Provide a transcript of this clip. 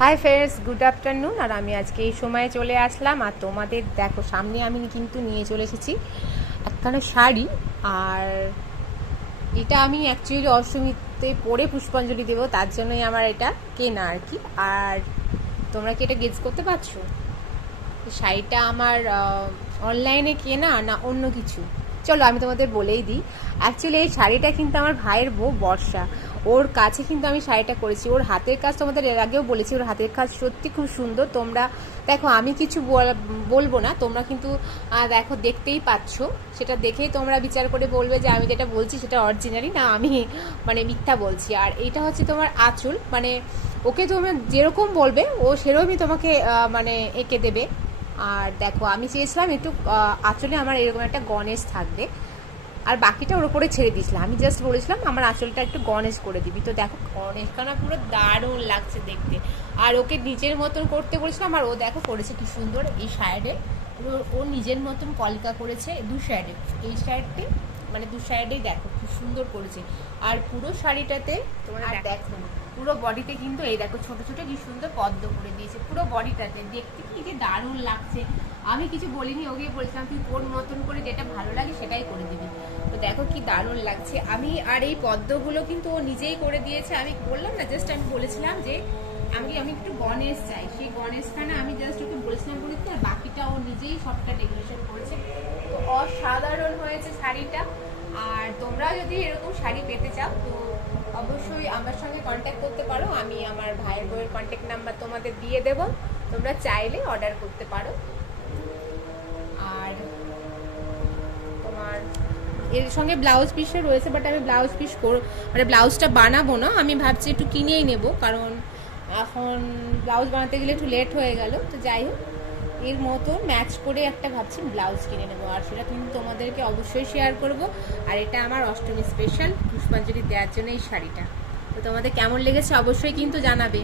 High friends, good afternoon. আর আমি আজকে এই সময়ে চলে আসলাম, আর তোমাদের দেখো সামনে আমি কিন্তু নিয়ে চলে এসেছি একখানা শাড়ি। আর এটা আমি অ্যাকচুয়ালি অষ্টমীতে পরে পুষ্পাঞ্জলি দেবো, তার জন্যই আমার এটা কেনা আর কি। আর তোমরা কি এটা গেস করতে পারছো শাড়িটা আমার অনলাইনে কেনা না অন্য কিছু? চলো আমি তোমাদের বলেই দিই। অ্যাকচুয়ালি এই শাড়িটা কিন্তু আমার ভাইয়ের বউ বর্ষা, ওর কাছে কিন্তু আমি শাড়িটা করেছি। ওর হাতের কাজ তোমাদের এর আগেও বলেছি, ওর হাতের কাজ সত্যি খুব সুন্দর। তোমরা দেখো, আমি কিছু বলবো না, তোমরা কিন্তু দেখো দেখতেই পাচ্ছ, সেটা দেখেই তোমরা বিচার করে বলবে যে আমি যেটা বলছি সেটা অরিজিনালি না আমি মানে মিথ্যা বলছি। আর এটা হচ্ছে তোমার আঁচল, মানে ওকে তুমি যেরকম বলবে ও সেরকমই তোমাকে মানে এঁকে দেবে। আর দেখো আমি চেয়েছিলাম একটু আঁচলে আমার এরকম একটা গণেশ থাকবে, আর বাকিটা ওর উপরে ছেড়ে দিয়েছিলাম। আমি জাস্ট বলেছিলাম আমার আঁচলটা একটু গণেশ করে দিবি। তো দেখো গণেশখানা পুরো দারুণ লাগছে দেখতে। আর ওকে নিজের মতন করতে বলেছিলাম, আর ও দেখো করেছে কি সুন্দর। এই সাইডে পুরো ও নিজের মতন কলকা করেছে, দু সাইডে, এই সাইডটি মানে দু সাইডেই দেখো খুব সুন্দর করেছে। আর পুরো শাড়িটাতে তোমার দেখো পুরো বডিতে কিন্তু এই দেখো ছোট ছোট কি সুন্দর পদ্ম করে দিয়েছে পুরো বডিটাতে, দেখতে কি যে দারুণ লাগছে। আমি কিছু বলিনি, ওকে বলেছিলাম তুই কোন মতন করে যেটা ভালো লাগে সেটাই করে দিবি। তো দেখো কি দারুণ লাগছে। আমি আর এই পদ্মগুলো কিন্তু ও নিজেই করে দিয়েছে। আমি বললাম না, জাস্ট আমি বলেছিলাম যে আমি একটু গণেশ চাই, সেই গণেশখানা আমি জাস্ট ওকে বলেছিলাম বলে, আর বাকিটা ও নিজেই সবটা ডেকোরেশন করেছে। তো অসাধারণ হয়েছে শাড়িটা। আর তোমরা যদি এরকম শাড়ি পেতে চাও তো অবশ্যই আমার সঙ্গে কন্ট্যাক্ট করতে পারো। আমি আমার ভাইয়ের বউয়ের কন্ট্যাক্ট নাম্বার তোমাদের দিয়ে দেবো, তোমরা চাইলে অর্ডার করতে পারো। আর তোমার এর সঙ্গে ব্লাউজ পিসও রয়েছে, বাট আমি ব্লাউজ পিস মানে ব্লাউজটা বানাবো না, আমি ভাবছি একটু কিনেই নেব, কারণ এখন ব্লাউজ বানাতে গেলে একটু লেট হয়ে গেল। তো যাই হোক, এর মতো ম্যাচ করে একটা ভাবছি ব্লাউজ কিনে নেবো, আর সেটা কিন্তু তোমাদেরকে অবশ্যই শেয়ার করব। আর এটা আমার অষ্টমী স্পেশাল পুষ্পাঞ্জলি দেওয়ার জন্য এই শাড়িটা। তো তোমাদের কেমন লেগেছে অবশ্যই কিন্তু জানাবে।